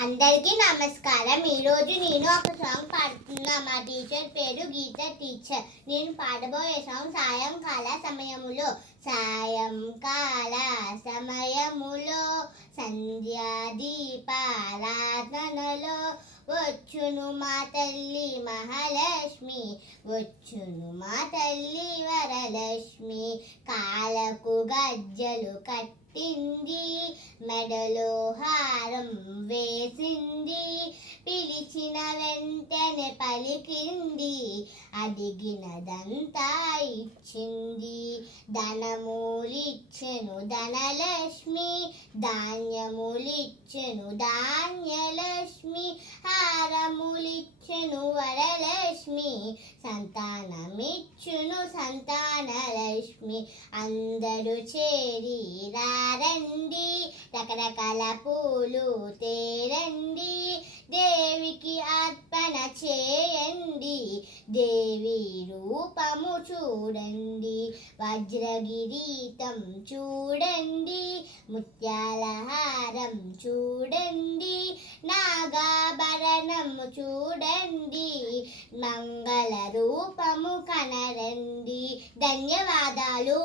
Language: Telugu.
అందరికీ నమస్కారం. ఈరోజు నేను ఒక సాంగ్ పాడుతున్నా. మా టీచర్ పేరు గీత టీచర్. నేను పాడబోయే సాంగ్ సాయంకాల సమయములో. సాయంకాల సమయములో సంధ్యా దీపారాధనలో వచ్చును మా తల్లి మహాలక్ష్మి, వచ్చును మా తల్లి వరలక్ష్మి. కాలకు గజ్జలు కట్టింది, మెడలో హారం వేసింది, పిలిచిన వెంటనే పలికింది, అడిగినదంతా ఇచ్చింది. ధనములిచ్చెను ధనలక్ష్మి, ధాన్యములిచ్చెను ధాన్యలక్ష్మి, హారములిచ్చెను వరలక్ష్మి, సంతానమిచ్చును సంతానలక్ష్మి. అందరూ చేరి రండి, రకరకాల పూలు తేరండి, దేవికి అర్పణ చేయండి, దేవి రూపము చూడండి, వజ్రగిరీతం చూడండి, ముత్యాల హారం చూడండి, నాగాభరణము చూడండి, మంగళ రూపము కనరండి. ధన్యవాదాలు.